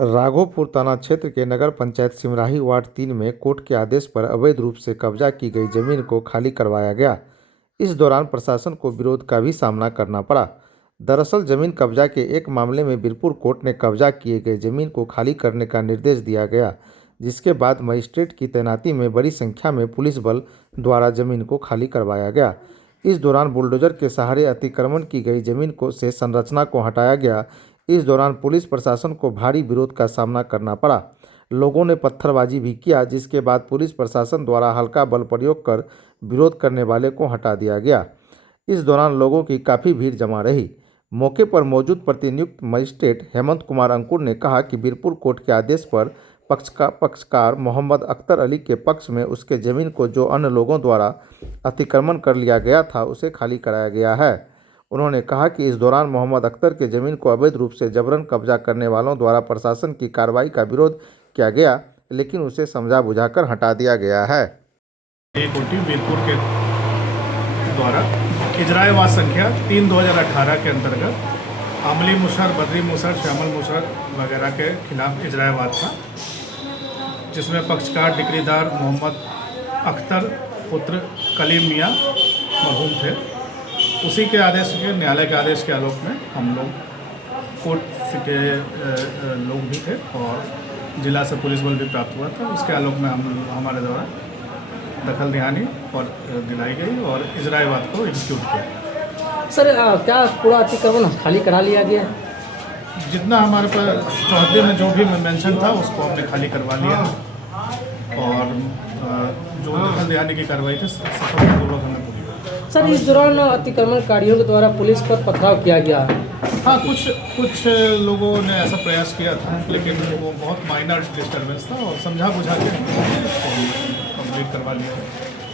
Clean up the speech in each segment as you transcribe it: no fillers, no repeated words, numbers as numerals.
राघोपुर थाना क्षेत्र के नगर पंचायत सिमराही वार्ड 3 में कोर्ट के आदेश पर अवैध रूप से कब्जा की गई जमीन को खाली करवाया गया। इस दौरान प्रशासन को विरोध का भी सामना करना पड़ा। दरअसल जमीन कब्जा के एक मामले में बीरपुर कोर्ट ने कब्जा किए गए जमीन को खाली करने का निर्देश दिया गया, जिसके बाद मजिस्ट्रेट की तैनाती में बड़ी संख्या में पुलिस बल द्वारा जमीन को खाली करवाया गया। इस दौरान बुलडोजर के सहारे अतिक्रमण की गई जमीन को से संरचना को हटाया गया। इस दौरान पुलिस प्रशासन को भारी विरोध का सामना करना पड़ा। लोगों ने पत्थरबाजी भी किया, जिसके बाद पुलिस प्रशासन द्वारा हल्का बल प्रयोग कर विरोध करने वाले को हटा दिया गया। इस दौरान लोगों की काफ़ी भीड़ जमा रही। मौके पर मौजूद प्रतिनियुक्त मजिस्ट्रेट हेमंत कुमार अंकुर ने कहा कि बीरपुर कोर्ट के आदेश पर पक्षकार मोहम्मद अख्तर अली के पक्ष में उसके ज़मीन को जो अन्य लोगों द्वारा अतिक्रमण कर लिया गया था उसे खाली कराया गया है। उन्होंने कहा कि इस दौरान मोहम्मद अख्तर के ज़मीन को अवैध रूप से जबरन कब्जा करने वालों द्वारा प्रशासन की कार्रवाई का विरोध किया गया, लेकिन उसे समझा बुझाकर हटा दिया गया है। बीरपुर के द्वारा इजराएवाद संख्या 3/2018 के अंतर्गत अमली मुसर, बद्री मुसर, श्यामल मुसर वगैरह के खिलाफ इजराएवाद था, जिसमें पक्षकार डिक्रीदार मोहम्मद अख्तर पुत्र कलीम मियाँ मरहूम थे। उसी के आदेश के, न्यायालय के आदेश के आलोक में हम लोग कोर्ट के लोग भी थे और जिला से पुलिस बल भी प्राप्त हुआ था। उसके आलोक में हमारे द्वारा दखल दिहानी और दिलाई गई और इजराएवाद को एग्जीक्यूट किया। सर, क्या पूरा अतिक्रमण खाली करा लिया गया? जितना हमारे पास चौहद्दी में जो भी मेंशन था उसको हमने खाली करवा लिया और जो दखल दिहानी की कार्रवाई थी सफलतापूर्वक हमने पूरी की। सर, इस दौरान अतिक्रमणकारियों के द्वारा पुलिस पर पथराव किया गया। हाँ, कुछ लोगों ने ऐसा प्रयास किया था, लेकिन वो बहुत माइनर डिस्टर्बेंस था और समझा बुझा के कंप्लीट करवा लिया।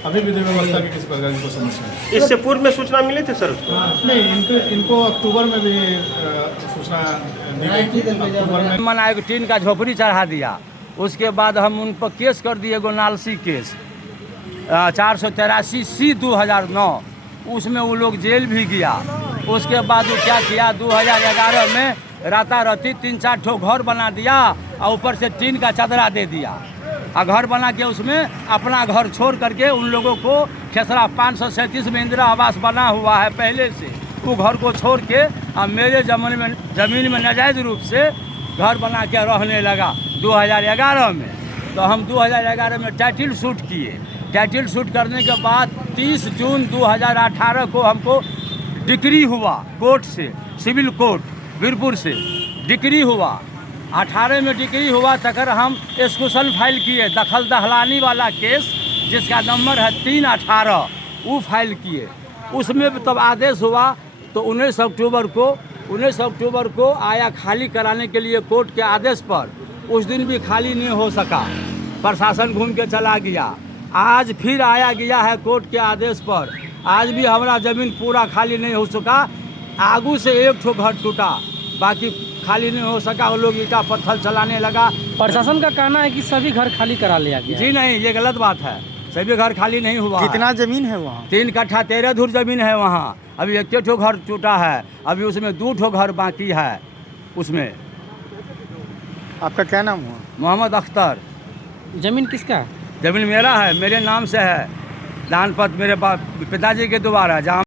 अभी विधि व्यवस्था की किसी प्रकार की कोई समस्या नहीं। इससे पूर्व में सूचना मिली थी सर उसको? नहीं, इनको अक्टूबर में भी सूचना दी गई थी। अक्टूबर में मना एक टीन का झोपड़ी चढ़ा दिया। उसके बाद हम उन पर केस कर दिए, गोनालसी केस 483C 2009। उसमें वो लोग जेल भी गया। उसके बाद वो क्या किया, 2011 में राताराती 3-4 ठो घर बना दिया और ऊपर से टीन का चादरा दे दिया और घर बना के उसमें अपना घर छोड़ करके उन लोगों को खेसरा 537 में इंदिरा आवास बना हुआ है पहले से, वो घर को छोड़ के और मेरे ज़मीन में नाजायज़ रूप से घर बना के रहने लगा 2011 में। तो हम 2011 में टाइटल शूट किए। टाइटल शूट करने के बाद 30 जून 2018 को हमको डिक्री हुआ कोर्ट से, सिविल कोर्ट बीरपुर से डिक्री हुआ। 18 में डिक्री हुआ तकर हम एक्सक्यूशन फाइल किए, दखल दहलानी वाला केस जिसका नंबर है 318, वो फाइल किए। उसमें तब आदेश हुआ तो 19 अक्टूबर को आया खाली कराने के लिए कोर्ट के आदेश पर। उस दिन भी खाली नहीं हो सका, प्रशासन घूम के चला गया। आज फिर आया गया है कोर्ट के आदेश पर, आज भी हमारा ज़मीन पूरा खाली नहीं हो सका। आगू से एक ठो घर टूटा, बाकी खाली नहीं हो सका। वो लोग ईटा पत्थर चलाने लगा। प्रशासन का कहना है कि सभी घर खाली करा लिया गया। जी नहीं, ये गलत बात है। सभी घर खाली नहीं हुआ। कितना जमीन है वहाँ? 3 कट्ठा 13 धुर जमीन है वहाँ। अभी 1 ठो घर टूटा है, अभी उसमें 2 ठो घर बाकी है। उसमें आपका क्या नाम हुआ? मोहम्मद अख्तर। जमीन किसका है? जमीन मेरा है, मेरे नाम से है। दान पत्र मेरे पिताजी के द्वारा, जहाँ